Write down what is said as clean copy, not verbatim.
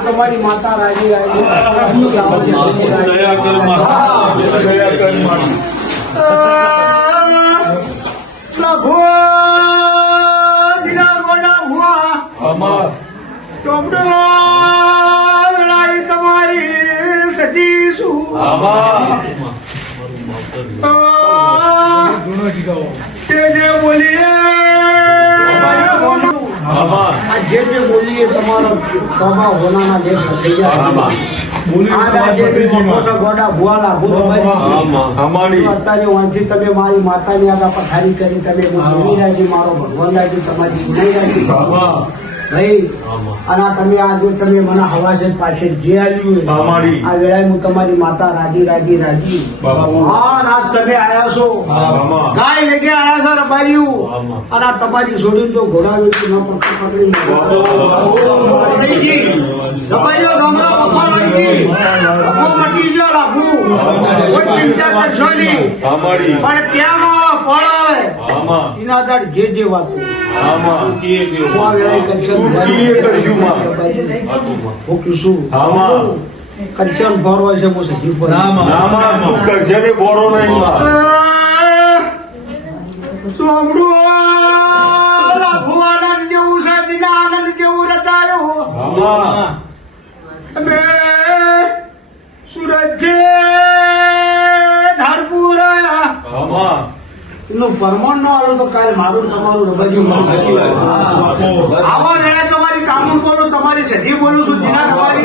તમારી માતા રાજી તમારી સજીશું જે બોલીએ જે બોલીએ તમારો બાબા હોનાના દેશ થઈ જાય ગોડા ભુવા લાગુ અત્યારે વાંચી તમે મારી માતાની આગળ પથારી કરી તમે મારો ભગવાન રાજી તમારી ગુનાઈ રાજી ભાઈ અને તમે આજે તમે મને હવાજ પાસે જે આવ્યું આ વેળાએ હું તમારી માતા રાજી રાજી રાજી હા રાજ તમે આયા છો ગાય લેકે આયા છો રબાર્યું અને તમારી છોડીને તો ઘોડા વેચી ન પકડી રબાર્યો ગામડા પપ્પા મટી ગયો લાગુ કોઈ ચિંતા કરશો નહીં પણ ત્યાં પડે એના દાડ જે વાતો કરશન ભરવા છે ભુવાનંદ જેવું છે આનંદ જેવું રચાયો સુરત છે ધારપુર એનું પરમાણ નો આવ્યો તો કાલે મારું તમારું રબાજી આવા તમારી કામું બોલું તમારી સજી બોલું છું જીના તમારી